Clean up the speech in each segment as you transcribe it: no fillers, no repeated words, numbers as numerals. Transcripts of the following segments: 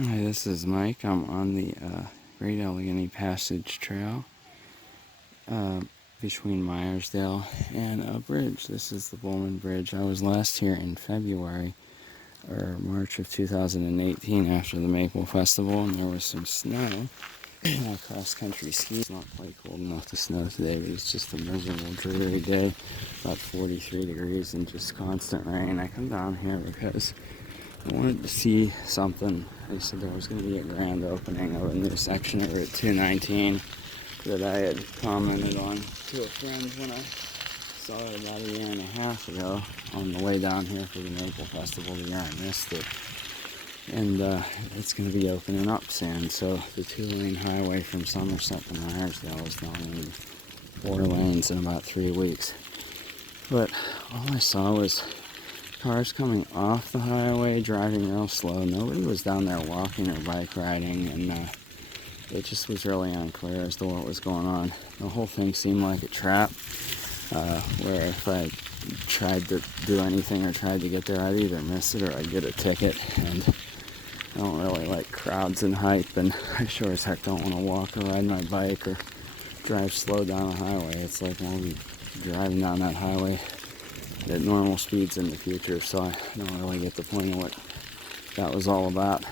Hi, this is Mike. I'm on the Great Allegheny Passage Trail between Meyarsdale and a bridge. This is the Bowman Bridge. I was last here in February or March of 2018 after the Maple Festival, and there was some snow. Cross-country ski. It's not quite cold enough to snow today, but it's just a miserable, dreary day. About 43 degrees and just constant rain. I come down here because I wanted to see something. They said there was going to be a grand opening of a new section of Route 219 that I had commented on to a friend when I saw it about a year and a half ago on the way down here for the Maple Festival the year I missed it. And it's going to be opening up soon, so the 2-lane highway from Somerset to Meyarsdale is now going to be 4 lanes in about 3 weeks. But all I saw was cars coming off the highway, driving real slow. Nobody was down there walking or bike riding, and it just was really unclear as to what was going on. The whole thing seemed like a trap, where if I tried to do anything or tried to get there, I'd either miss it or I'd get a ticket. And I don't really like crowds and hype, and I sure as heck don't want to walk or ride my bike or drive slow down a highway. It's like I'll be driving down that highway at normal speeds in the future, so I don't really get the point of what that was all about.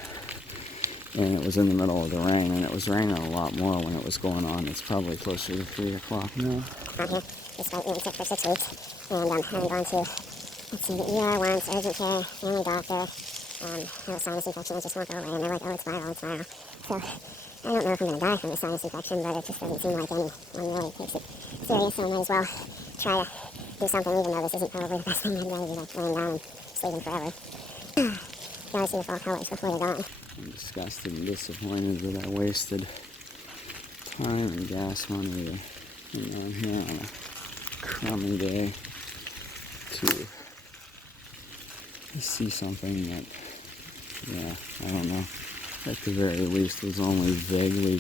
And it was in the middle of the rain, and it was raining a lot more when it was going on. It's probably closer to 3 o'clock now. I'm here, despite being sick for 6 weeks, and I'm going to, the ER once, urgent care, family doctor, have a sinus infection. I just walk away, and they're like, oh, it's viral. So, I don't know if I'm going to die from the sinus infection, but it just doesn't seem like anyone really takes it serious, so I might as well try to do something, even though this isn't probably the best thing I'd rather be like laying down and sleeping forever. Gotta see the fall colors before they're gone. I'm disgusted and disappointed that I wasted time and gas money to come down here on a crummy day to see something that, I don't know, at the very least was only vaguely,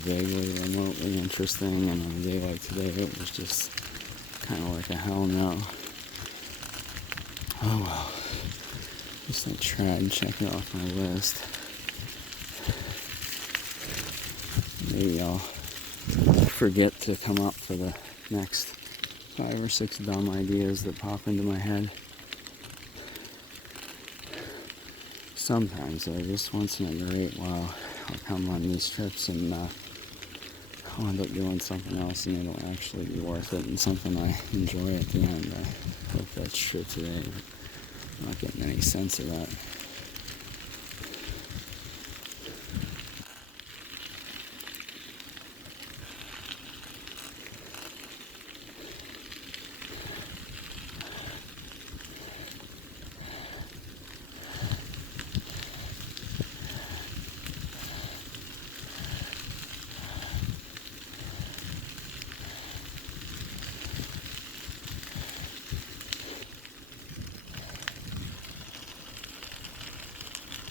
remotely interesting, and on a day like today it was just kind of like a hell no. Oh well, just I tried, check it off my list. Maybe I'll forget to come up for the next 5 or 6 dumb ideas that pop into my head. Sometimes, though, just once in a great while, I'll come on these trips and I'll end up doing something else, and it'll actually be worth it and something I enjoy at the end. I hope that's true today, but I'm not getting any sense of that.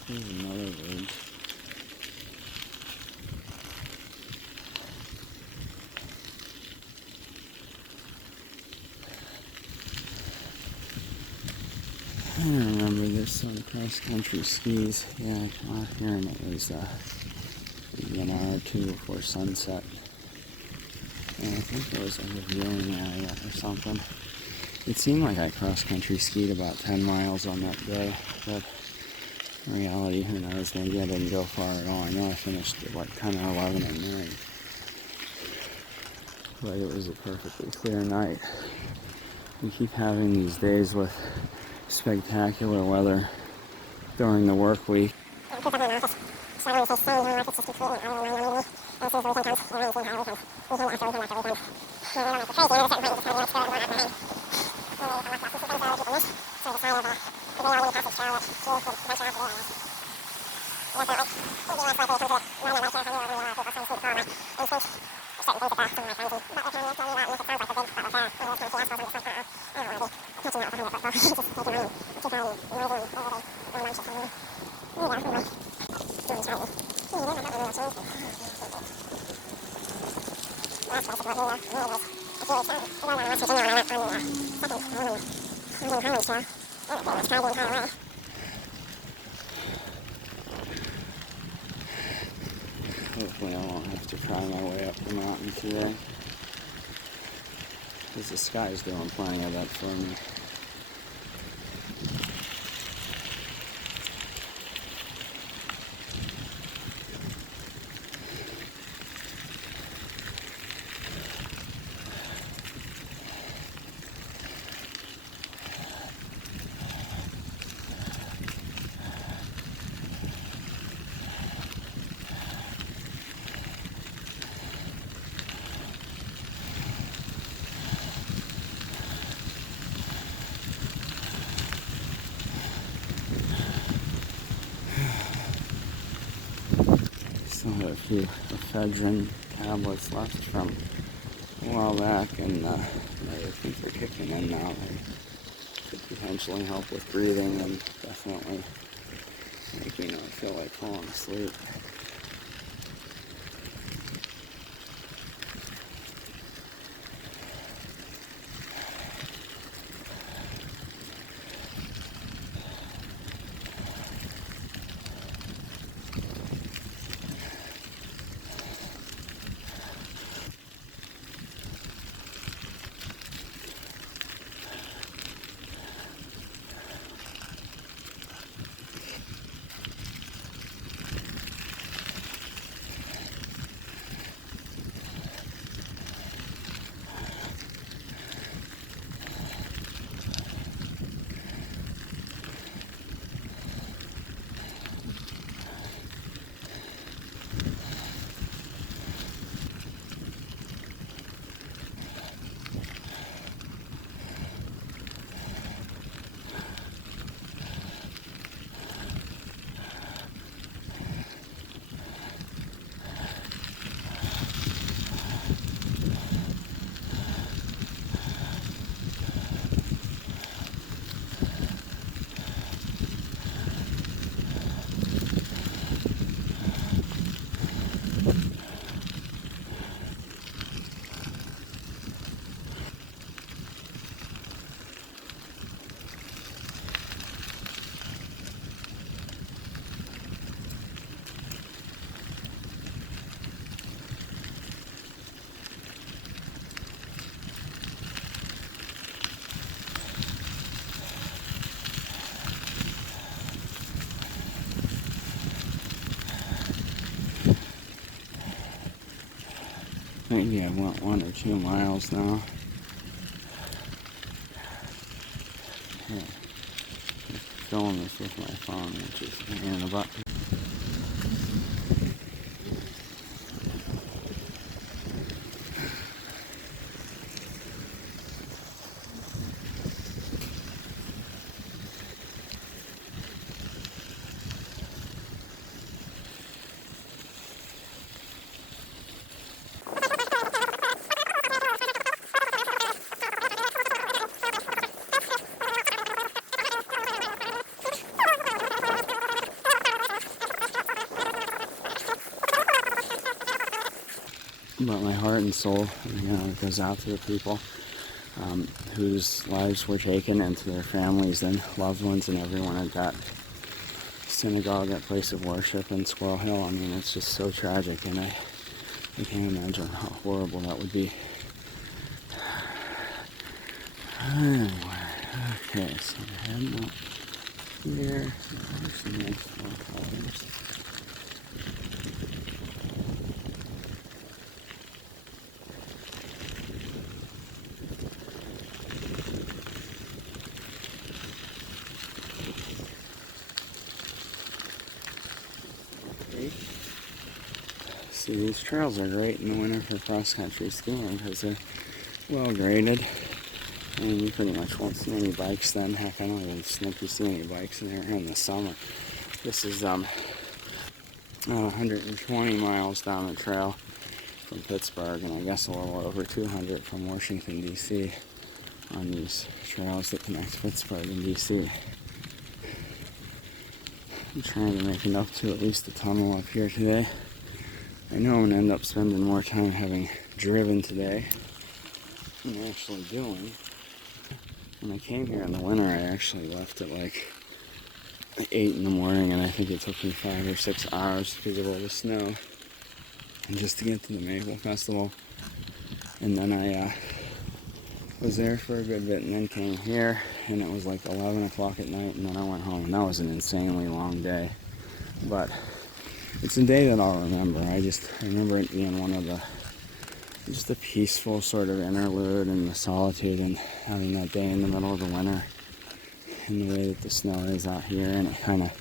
Here's another bridge. I remember this on cross-country skis. Yeah, I came out here and it was an hour or two before sunset. And I think there was like a viewing area or something. It seemed like I cross-country skied about 10 miles on that day, but in reality, who knows, maybe I didn't go far at all. I know I finished at like 10 or 11 at night. But it was a perfectly clear night. We keep having these days with spectacular weather during the work week. Hopefully I won't have to try my way up the mountain today, because the sky's doing plenty of that for me. Still have a few ephedrine tablets left from a while back, and I think they're kicking in now. They could potentially help with breathing and definitely make me not feel like falling asleep. Maybe I went 1 or 2 miles now. Here, I'm filming this with my phone, which is a pain in the butt. But my heart and soul, goes out to the people whose lives were taken, and to their families and loved ones and everyone at that synagogue, that place of worship in Squirrel Hill. I mean, it's just so tragic, and I can't imagine how horrible that would be. Anyway, okay, so I'm heading up here. There's some nice floor colors. See, these trails are great in the winter for cross-country skiing because they're well graded. I mean, you pretty much won't see any bikes then. Heck, I don't even think you see any bikes in there in the summer. This is 120 miles down the trail from Pittsburgh, and I guess a little over 200 from Washington, D.C. on these trails that connect Pittsburgh and D.C. I'm trying to make enough to at least a tunnel up here today. I know I'm going to end up spending more time having driven today than actually doing. When I came here in the winter, I actually left at like 8 in the morning, and I think it took me 5 or 6 hours because of all the snow. just to get to the Maple Festival. And then I was there for a good bit and then came here, and it was like 11 o'clock at night, and then I went home, and that was an insanely long day. But it's a day that I'll remember. I remember it being one of the, just a peaceful sort of interlude in the solitude, and having that day in the middle of the winter, and the way that the snow is out here, and it kind of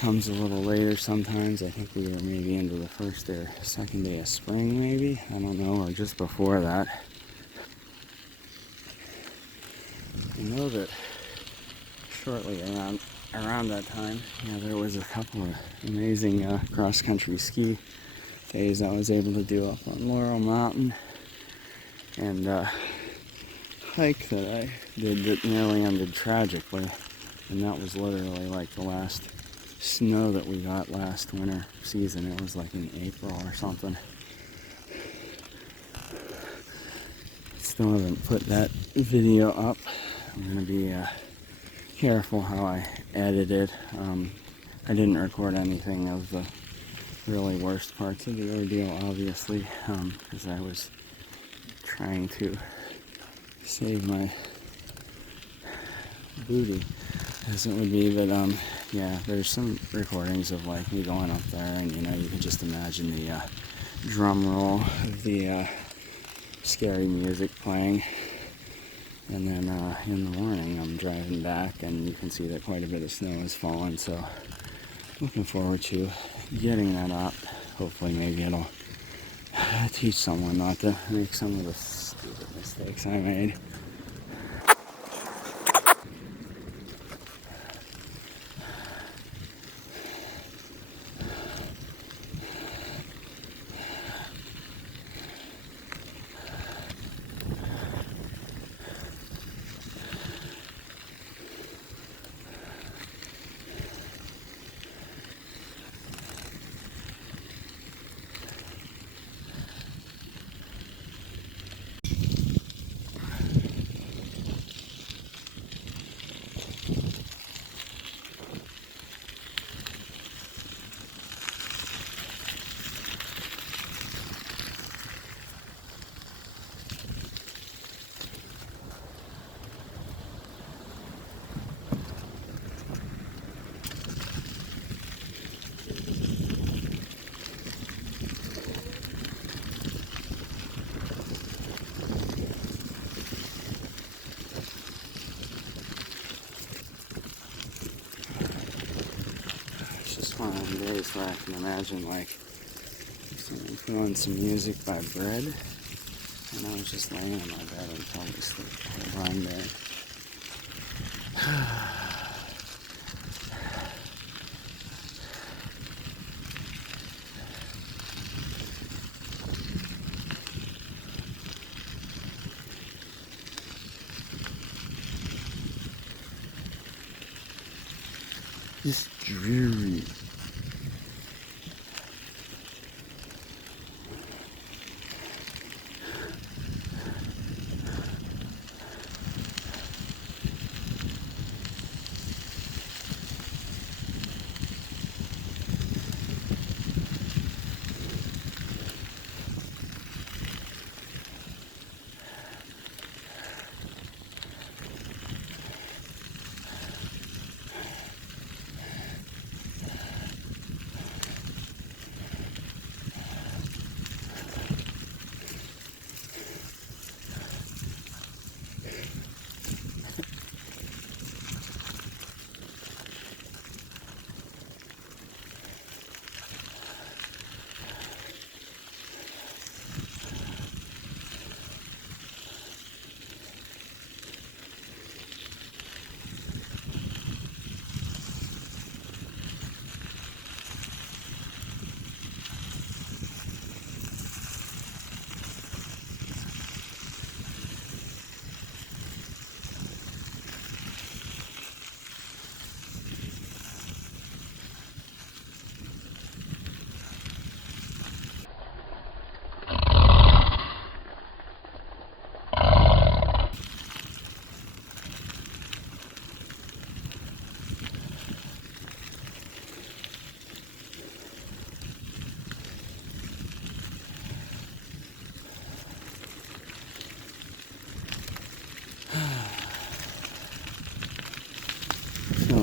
comes a little later sometimes. I think we were maybe into the first or second day of spring, maybe, I don't know, or just before that. I know that shortly around that time, there was a couple of amazing cross-country ski days I was able to do up on Laurel Mountain, and hike that I did that nearly ended tragically, and that was literally like the last snow that we got last winter season. It was like in April or something. Still haven't put that video up. I'm going to be careful how I edit it. I didn't record anything of the really worst parts of the ordeal, obviously, because I was trying to save my booty, as it would be. But yeah, there's some recordings of like me going up there, and you can just imagine the drum roll of the scary music playing. And then in the morning I'm driving back, and you can see that quite a bit of snow has fallen, so looking forward to getting that up. Hopefully maybe it'll teach someone not to make some of the stupid mistakes I made. One of the days where I can imagine like someone put on some music by Bread, and I was just laying in my bed and fell asleep the whole time there. Just dreary.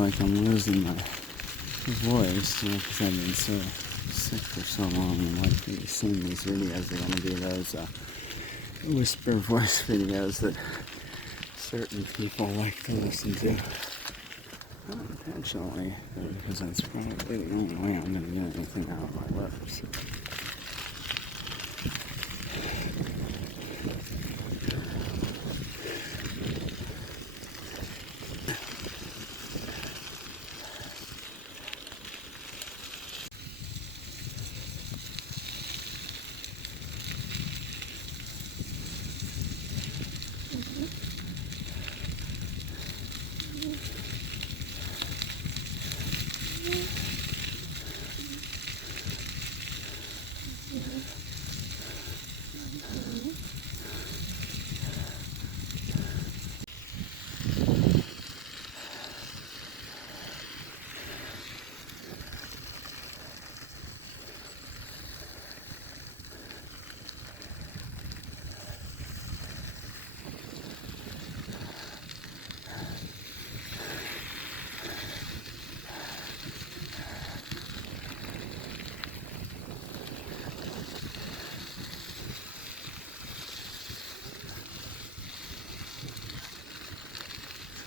like I'm losing my voice, because I've been so sick for so long. And like you've seen these videos, they're going to be those whisper voice videos that certain people like to listen to. Unintentionally, because that's probably the only way I'm going to get anything out of my lips.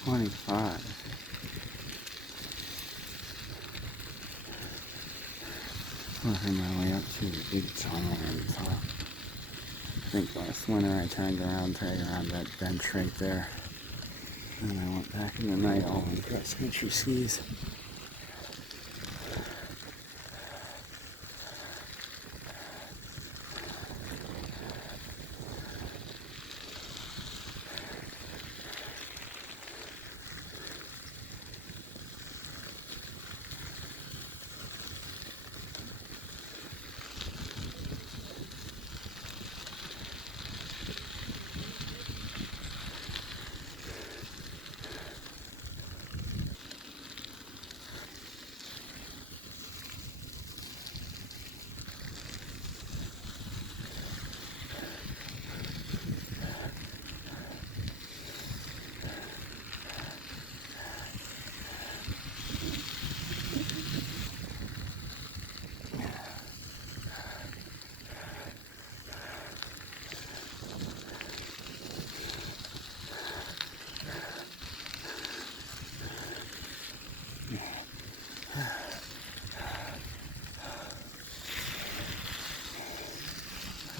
25. Working my way up to the big tunnel on the top. I think last winter I turned around that bench right there. And I went back in the night all in cross-country skis.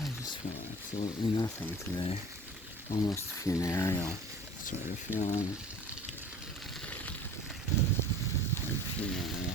I just feel absolutely nothing today. Almost funereal sort of feeling. Like funereal.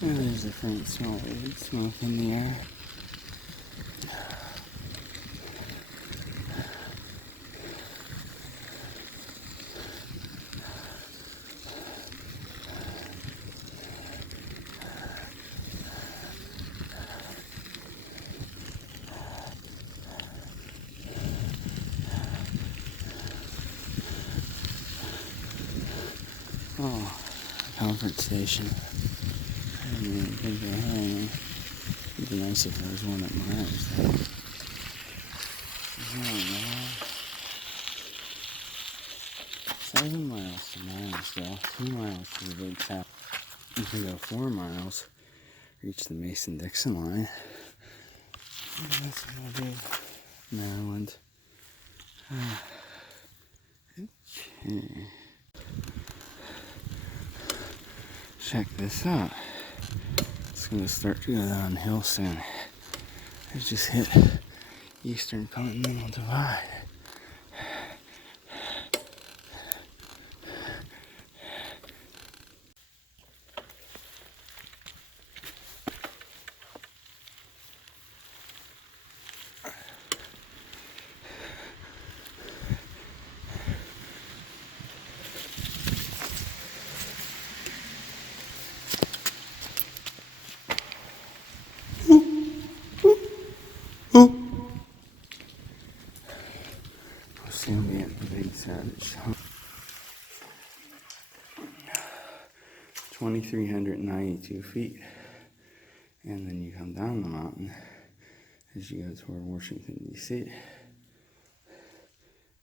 And there's a faint smell of weed smoke in the air. Oh, comfort station. I didn't even think they had any. It'd be nice if there was one at Meyarsdale. Oh, 7 miles to Meyarsdale, 2 miles to the big town. You can go 4 miles, reach the Mason-Dixon Line. And that's gonna be Maryland. Okay. Check this out. It's gonna start to go downhill soon. I just hit Eastern Continental Divide. We'll soon be at the big Savage. 2,392 feet. And then you come down the mountain as you go toward Washington, D.C.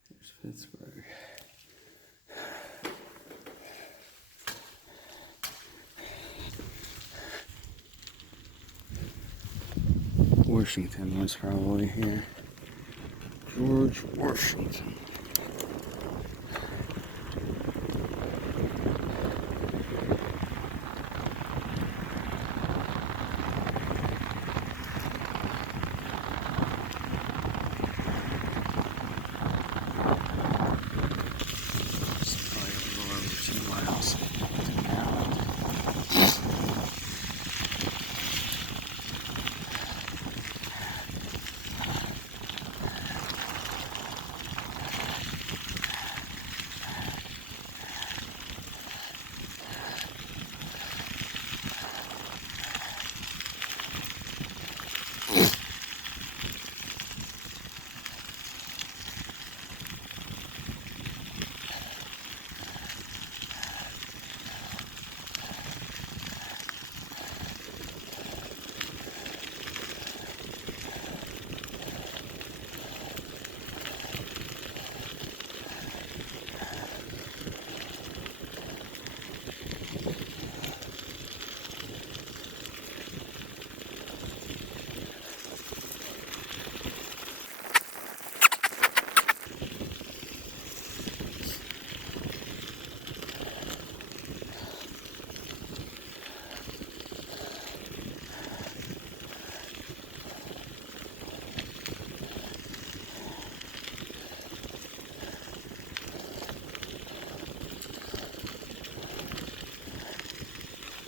There's Pittsburgh. Washington was probably here. George Washington.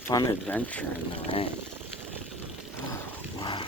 Fun adventure in the rain. Oh, wow.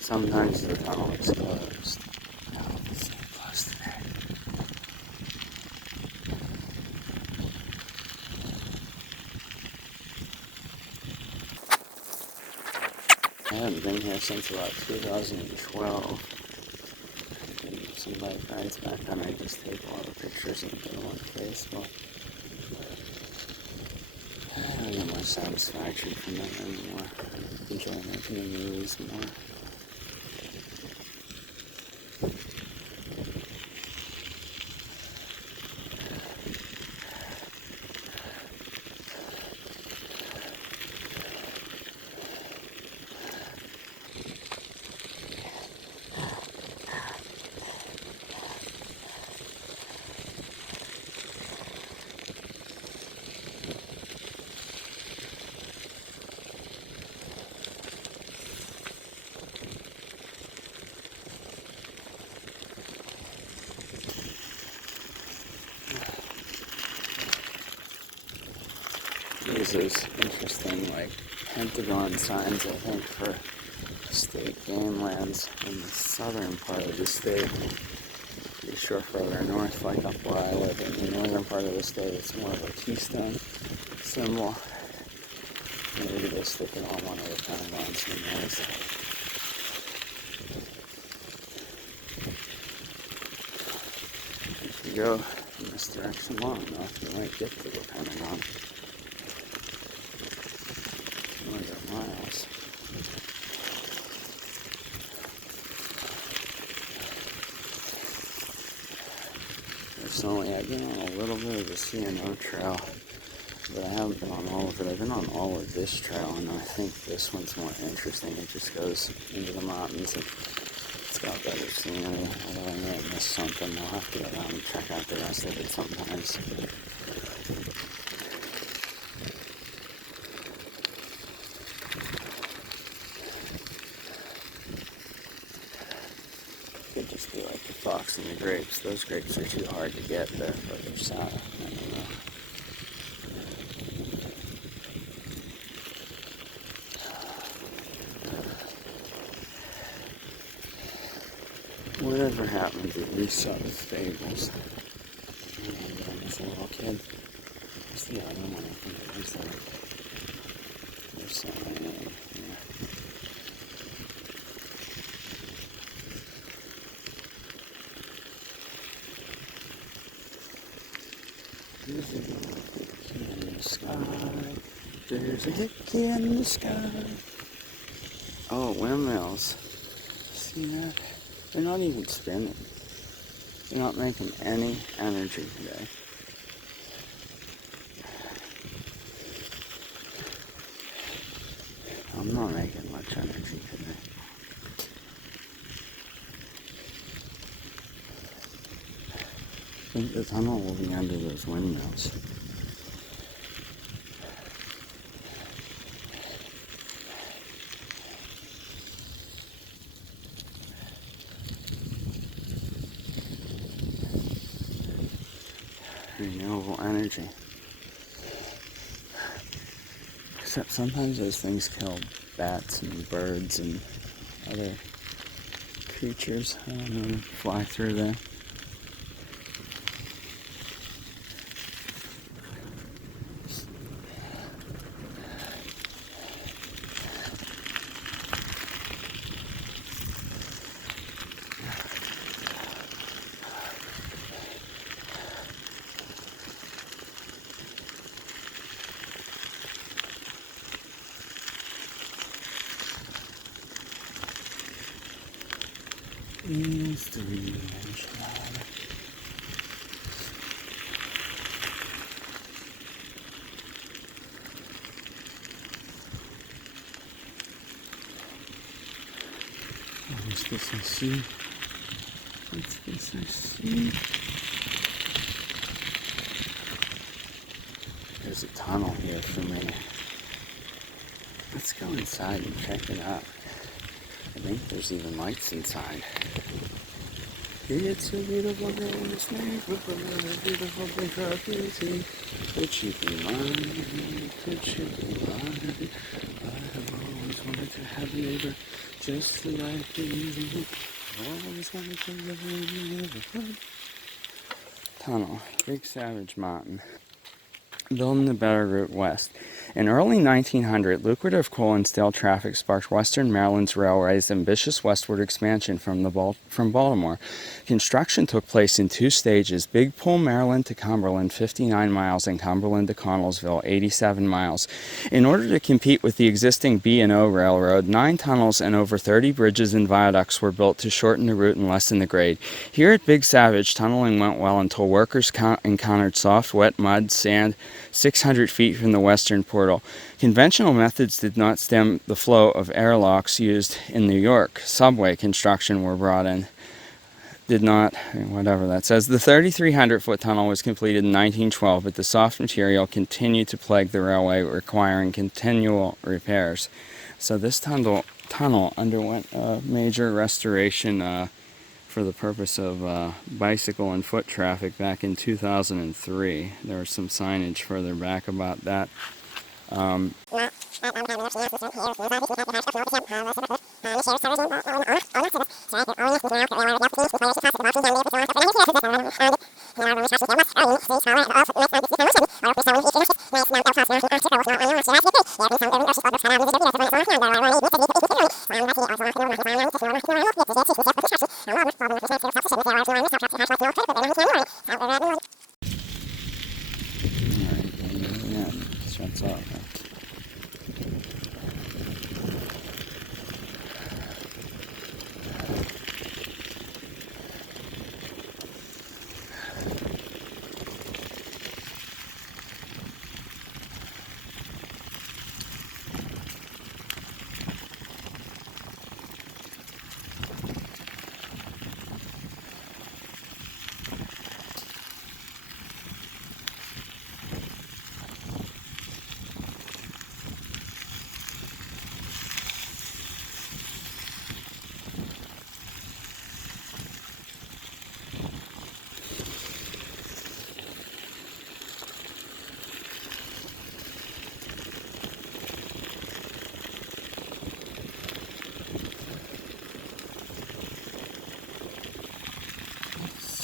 Sometimes the tunnel is closed. No, it's not closed today. I haven't been here since about 2012. Some bike rides back then. I just take a lot of pictures and put them on Facebook. I don't get much satisfaction from that anymore. I enjoy making the movies more. shows those interesting, like, pentagon signs, I think, for state game lands in the southern part of the state. Be sure further north, like up where I live in the northern part of the state, it's more of a keystone symbol. Maybe they stick it on one of the pentagons, who knows. If you go in this direction long enough, you might get to the Pentagon. 200 miles. Personally, I've been on a little bit of the C O Trail, but I haven't been on all of it. I've been on all of this trail, and I think this one's more interesting. It just goes into the mountains, and it's got better scenery. Although I may have missed something, I'll have to go down and check out the rest of it sometimes. Could just be like the fox and the grapes. Those grapes are too hard to get there further south. I don't know. Whatever happened to reset the stables? When I was a little kid. What's the other one? I think it was like, there's something in here. There's a hickey in the sky. There's a hickey in the sky. Oh, windmills. See that? They're not even spinning. They're not making any energy today. I'm not making much energy today. I think the tunnel will be under those windmills. Renewable energy. Except sometimes those things kill bats and birds and other creatures. I don't know, fly through there. Eastern Enchilada. What's this I see? What's this I see? There's a tunnel here for me. Let's go inside and check it out. I think there's even lights inside. It's a beautiful day in this neighborhood, a beautiful big property. Could you be mine? Could you be mine? I have always wanted to have a neighbor just like you. Always wanted to live in a neighborhood. Tunnel, Big Savage Mountain. Building the better route west. In early 1900, lucrative coal and steel traffic sparked Western Maryland's railway's ambitious westward expansion from Baltimore. Construction took place in two stages: Big Pool, Maryland to Cumberland, 59 miles, and Cumberland to Connellsville, 87 miles. In order to compete with the existing B&O Railroad, 9 tunnels and over 30 bridges and viaducts were built to shorten the route and lessen the grade. Here at Big Savage, tunneling went well until workers encountered soft, wet mud, sand, 600 feet from the western portal. Conventional methods did not stem the flow of airlocks used in New York. Subway construction were brought in. Did not, whatever that says. The 3,300-foot tunnel was completed in 1912, but the soft material continued to plague the railway, requiring continual repairs. So this tunnel underwent a major restoration for the purpose of bicycle and foot traffic back in 2003. There was some signage further back about that. Shuts off.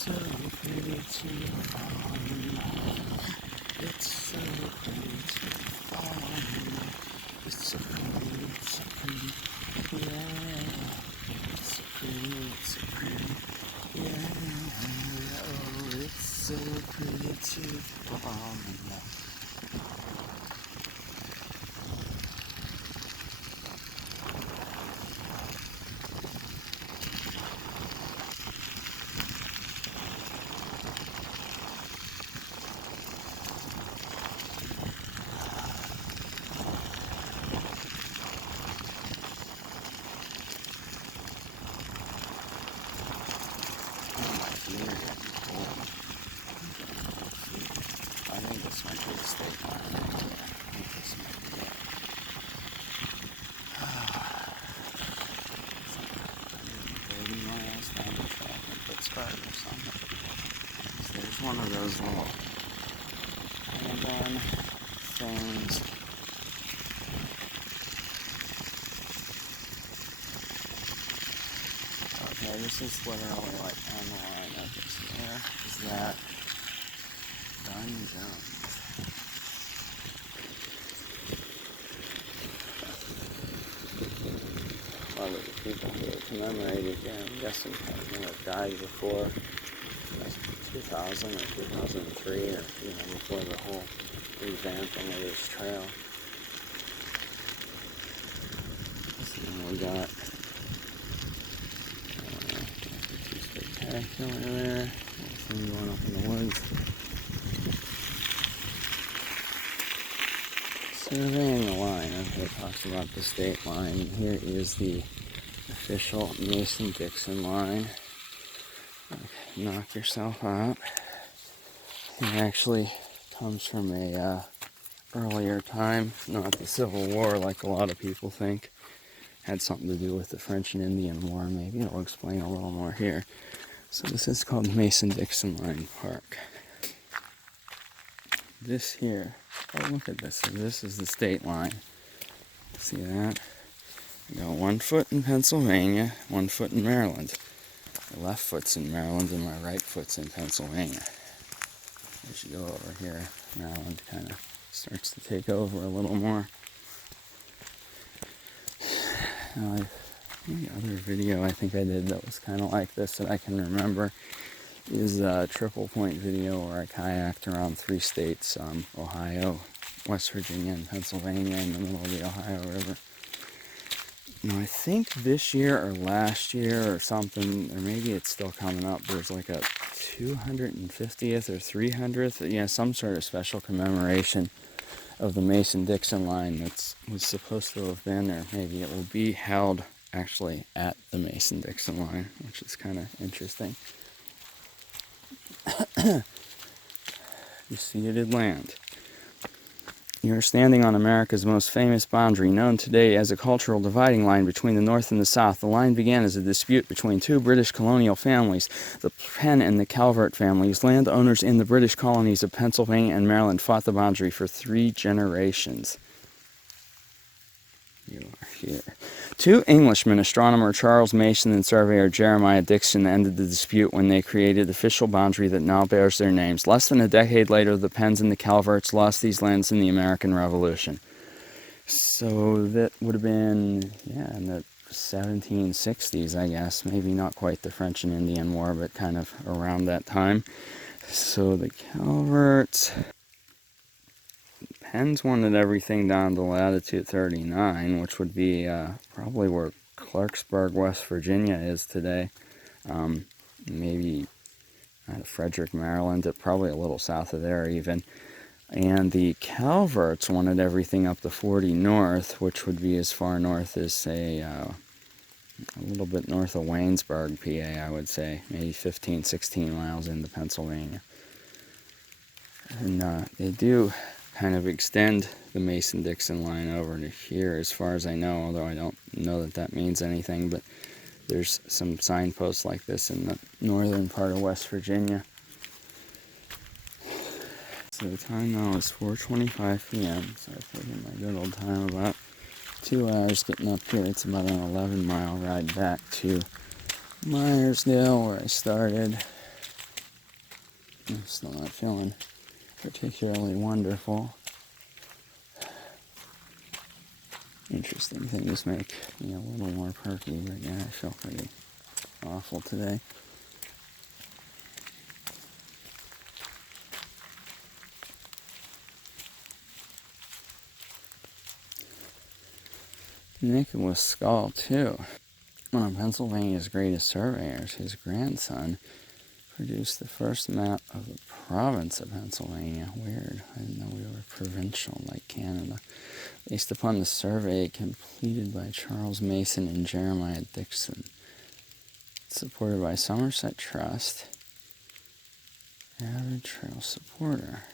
So pretty to fall in love. It's so pretty to fall in love. It's so pretty, it's so pretty, yeah. It's so pretty, it's so pretty, yeah. Oh, it's so pretty to fall in love. I think this might be the state line. I think this might be it. It's like 130 miles down the track in Pittsburgh or something. So there's one of those little abandoned things. Okay, this is literally like on the line of this. Where is that? Done zone. A lot of the people who are commemorated here, I'm guessing, have died before 2000 or 2003, or before the whole revamping of this trail. So we got too spectacular there. Anything going up in the woods. Surveying the line, it talks about the state line. Here is the official Mason-Dixon line. Okay, knock yourself out. It actually comes from a earlier time, not the Civil War like a lot of people think. Had something to do with the French and Indian War. Maybe it'll explain a little more here. So this is called Mason-Dixon Line Park. This here, oh look at this, so this is the state line. See that? I got 1 foot in Pennsylvania, 1 foot in Maryland. My left foot's in Maryland and my right foot's in Pennsylvania. As you go over here, Maryland kind of starts to take over a little more. Now, the other video I think I did that was kind of like this that I can remember is a triple point video where I kayaked around 3 states, Ohio, West Virginia, and Pennsylvania in the middle of the Ohio River. Now I think this year or last year or something, or maybe it's still coming up, there's like a 250th or 300th, some sort of special commemoration of the Mason-Dixon line that was supposed to have been, or maybe it will be held actually at the Mason-Dixon line, which is kind of interesting. Ceded land. You are standing on America's most famous boundary, known today as a cultural dividing line between the North and the South. The line began as a dispute between 2 British colonial families, the Penn and the Calvert families. Landowners in the British colonies of Pennsylvania and Maryland fought the boundary for 3 generations. You are here. Two Englishmen, astronomer Charles Mason and surveyor Jeramiah Dixon, ended the dispute when they created the official boundary that now bears their names. Less than a decade later, the Penns and the Calverts lost these lands in the American Revolution. So that would have been, in the 1760s, I guess. Maybe not quite the French and Indian War, but kind of around that time. So the Calverts... Penns wanted everything down to latitude 39, which would be probably where Clarksburg, West Virginia is today. Maybe Frederick, Maryland, probably a little south of there even. And the Calverts wanted everything up to 40 north, which would be as far north as, say, a little bit north of Waynesburg, PA, I would say. Maybe 15, 16 miles into Pennsylvania. And they do kind of extend the Mason-Dixon line over to here, as far as I know, although I don't know that that means anything, but there's some signposts like this in the northern part of West Virginia. So the time now is 4:25 p.m., so I've taken my good old time, about 2 hours getting up here. It's about an 11-mile ride back to Meyarsdale, where I started. I'm still not feeling particularly wonderful. Interesting things make me a little more perky, but yeah, I feel pretty awful today. Nicholas Skull, too. One of Pennsylvania's greatest surveyors, his grandson, produced the first map of the province of Pennsylvania. Weird. I didn't know we were provincial like Canada. Based upon the survey completed by Charles Mason and Jeramiah Dixon. Supported by Somerset Trust. Avid Trail Supporter.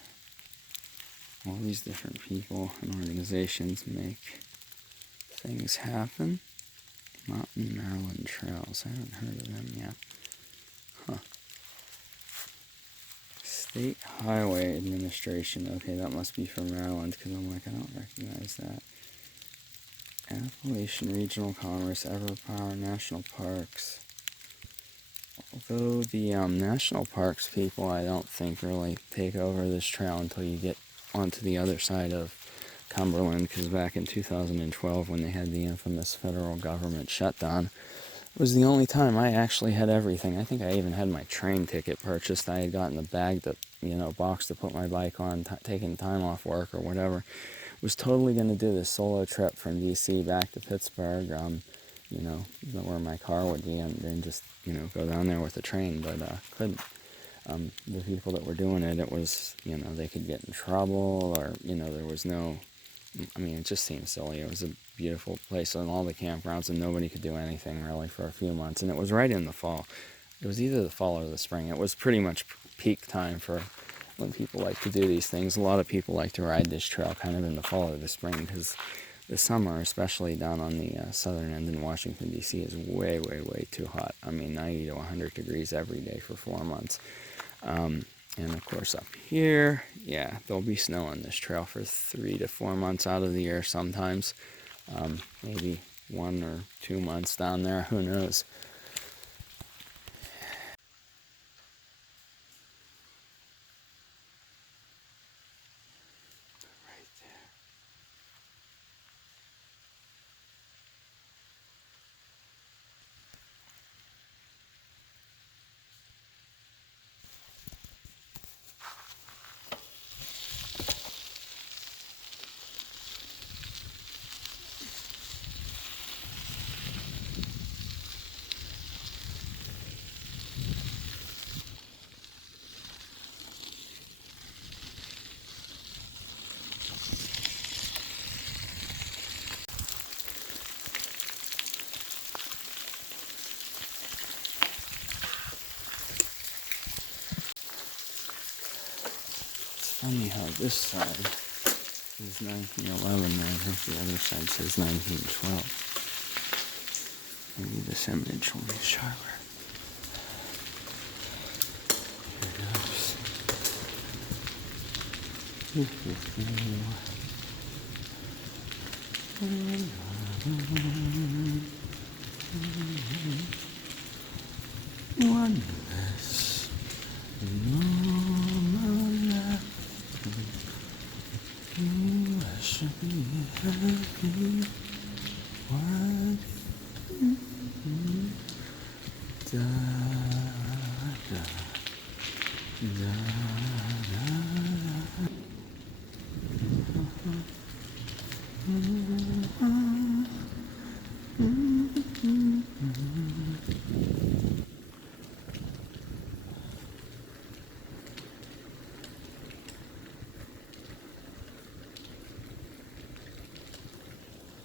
All these different people and organizations make things happen. Mountain Maryland Trails. I haven't heard of them yet. Huh. State Highway Administration. Okay, that must be for Maryland, because I'm like, I don't recognize that. Appalachian Regional Commerce, Everpower, National Parks. Although the National Parks people, I don't think really take over this trail until you get onto the other side of Cumberland, because back in 2012, when they had the infamous federal government shutdown, was the only time I actually had everything. I think I even had my train ticket purchased. I had gotten a bag to, box to put my bike on, taking time off work or whatever. Was totally going to do this solo trip from D.C. back to Pittsburgh, where my car would be, and then just, go down there with the train, but couldn't. The people that were doing it, it was, they could get in trouble, or, there was no... it just seemed silly. It was a beautiful place on all the campgrounds, and nobody could do anything really for a few months. And it was right in the fall. It was either the fall or the spring. It was pretty much peak time for when people like to do these things. A lot of people like to ride this trail kind of in the fall or the spring, because the summer, especially down on the southern end in Washington, D.C., is way, way, way too hot. 90 to 100 degrees every day for 4 months. And of course up here, there'll be snow on this trail for 3 to 4 months out of the year sometimes. Maybe 1 or 2 months down there, who knows. Right there. Funny how this side is 1911, and I think the other side says 1912. Maybe this image will be sharper. Here goes. Oneness in all my life. I should be happy. Why? Da, da, da, da.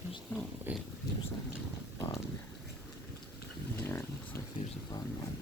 There's no way. There's like a bug in here. It looks like there's a bug on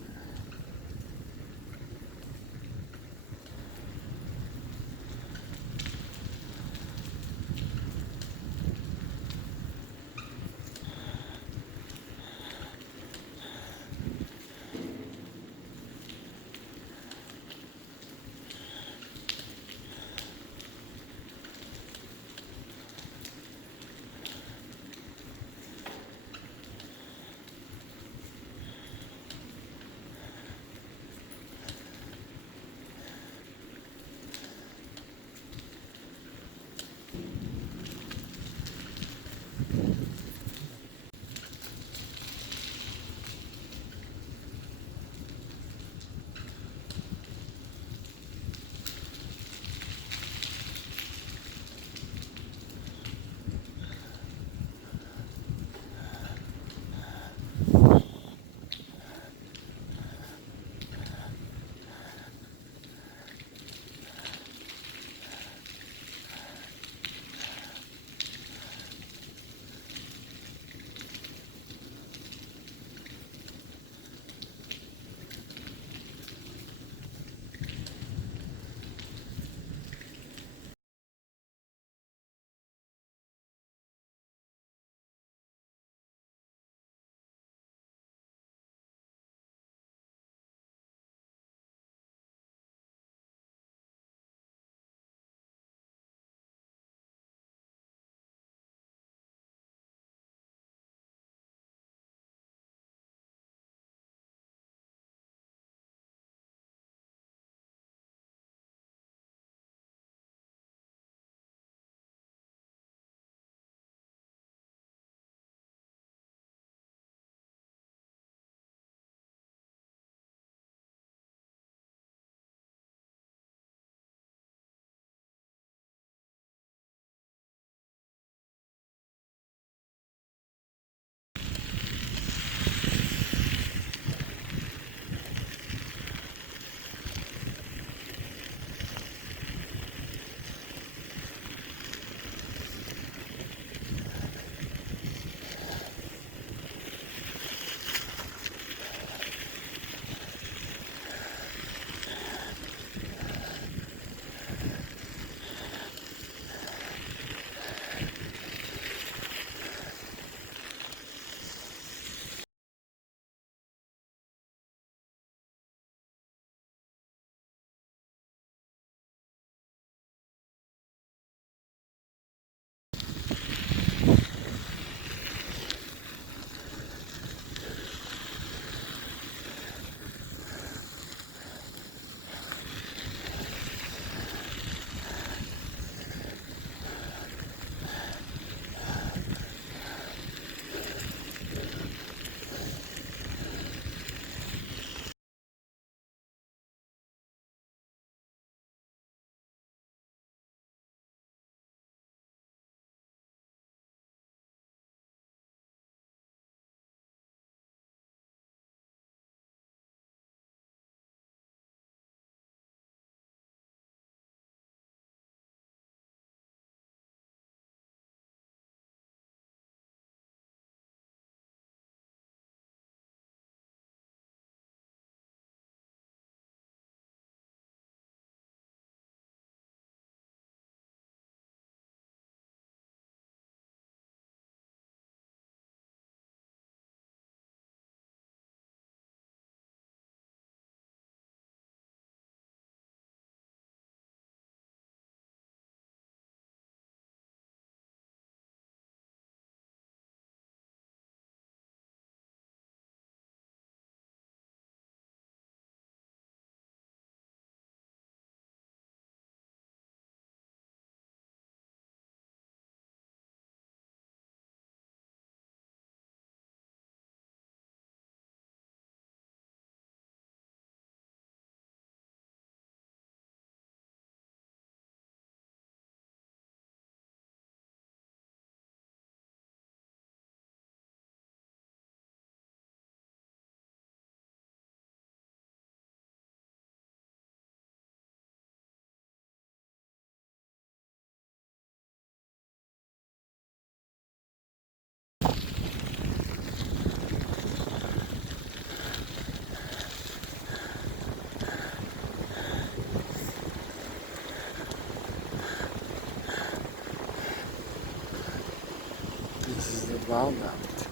Viaduct.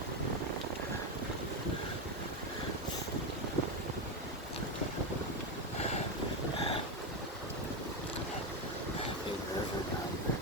Big river down there.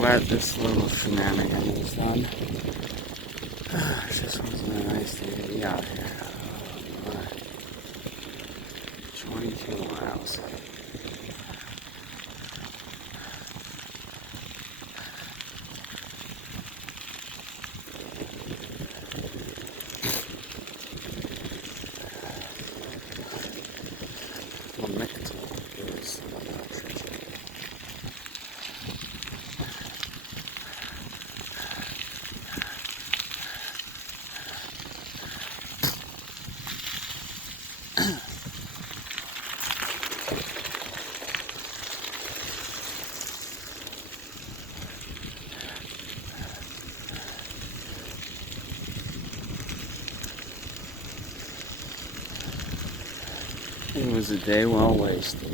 Let this little shenanigan is done. It just wasn't a nice day to be out here. Oh, my. 22 miles. It was a day well wasted.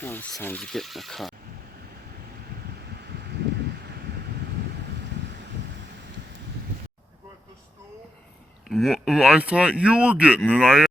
Now it's time to get in the car. I thought you were getting it.